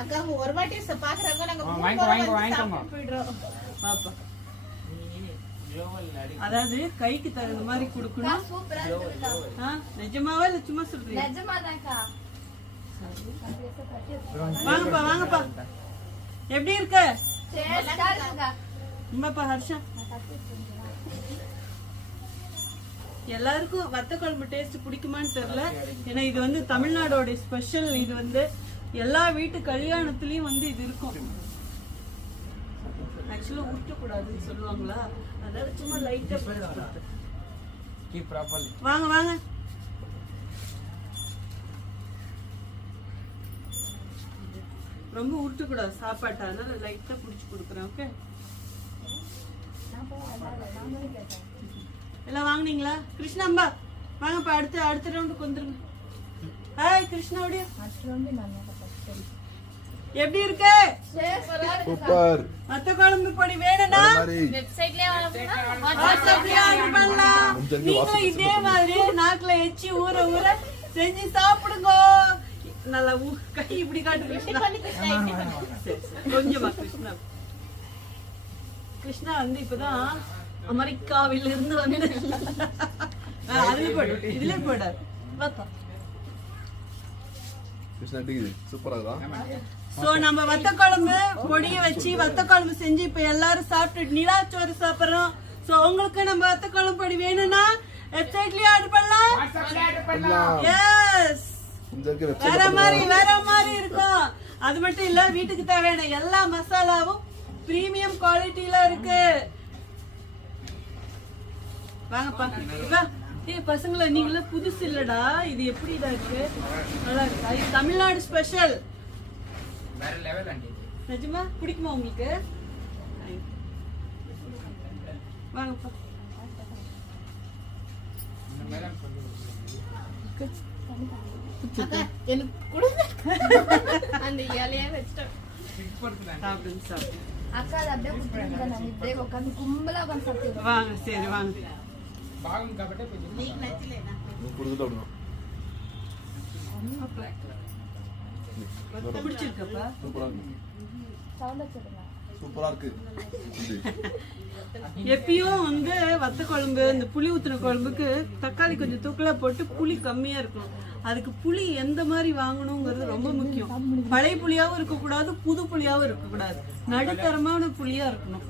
அக்கா ஒரு வாட்டி பாக்குறாங்க நாங்க போயிடுறோம் பாப்பா. அதாவது கைக்கு தகுந்த மாதிரி குடுக்கணும். நிஜமாவா இல்ல சும்மா சொல்றீங்க? வாங்கப்பா வாங்கப்பா. எப்படி இருக்க? ஹர்ஷா எல்லாருக்கும் வத்த குழம்பு டேஸ்ட் பிடிக்குமான்னு தெரியல. ஏன்னா இது வந்து தமிழ்நாடோட ஸ்பெஷல். இது வந்து எல்லா வீட்டு கல்யாணத்துலயும் வந்து இது இருக்கும். ஆக்சுவலா ஊற்றக்கூடாதுன்னு சொல்லுவாங்களா, அதாவது சும்மா லைட்டா வாங்க வாங்க. ரொம்ப ஊற்றக்கூடாது சாப்பாட்டை, அதனால லைட்டா புடிச்சு கொடுக்குறேன். ஓகே, எல்லாம் வாங்குனீங்களா? கிருஷ்ணாம்பா வாங்கப்பா, அடுத்த ரவுண்டுக்கு வந்துருங்க. ஹாய் கிருஷ்ணாவுடைய எப்படி இருக்க? சூப்பர். மத்த குழம்பு பொடி வேணும்னா நீங்களும் இதே மாதிரி நாக்குல எச்சி ஊற ஊற செஞ்சு சாப்பிடுங்க. நல்லா கை இப்படி காட்டு கிருஷ்ணா. கொஞ்சமா கிருஷ்ணா. கிருஷ்ணா வந்து இப்பதான் அமெரிக்காவில இருந்து வந்து அதுல போடு, இதுல போடாது. சோ நம்ம வத்த குழம்பு பொடிய வச்சு வத்த குழம்பு செஞ்சு இப்ப எல்லாரும் சாப்பிட்டு நிலாச்சோறு சாப்பிடுறோம். சோ உங்களுக்கு நம்ம வத்த குழம்பு பொடி வேணும்னா வெப்சைட்லயே ஆர்டர் பண்ணலாம். எஸ், வேற மாதிரி இருக்கும். அது மட்டும் இல்ல, வீட்டுக்கு தேவையான எல்லா மசாலாவும் பிரீமியம் குவாலிட்டில இருக்கு. வாங்கப்பா. பசங்கள நீங்கள புதுசு இல்லடா, இது எப்படிடா இருக்கு? நல்லா இருக்கா? இது தமிழ்நாடு ஸ்பெஷல். வேற லெவல் ஆண்டி. நிஜமா பிடிக்குமா உங்களுக்கு? வாங்கப்பா. அக்கா எனக்கு கொடுங்க அந்த இலைய வச்சிட்டேன். சாப்பிடுங்க. அக்கா அது அப்படியே குடுங்க, நான் இப்படியே உட்கார்ந்து கும்பலா உட்கார்ந்து சாப்பிடுறேன். வாங்க, சரி வாங்க. பாகம் காபட்டே கொஞ்சம் நீ நச்சிலேனா குடுதுல விடுங்க. பிடிச்சிருக்கப்பா? சூப்பரா இருக்கு. எப்பயும் வந்து வத்த குழம்பு, இந்த புளி ஊத்துன குழம்புக்கு தக்காளி கொஞ்சம் தூக்கலா போட்டு புளி கம்மியா இருக்கும். அதுக்கு புளி எந்த மாதிரி வாங்கணுங்கிறது ரொம்ப முக்கியம். பழைய புளியாவும் இருக்கக்கூடாது, புது புளியாவும் இருக்கக்கூடாது, நடுத்தரமான புளியா இருக்கணும்.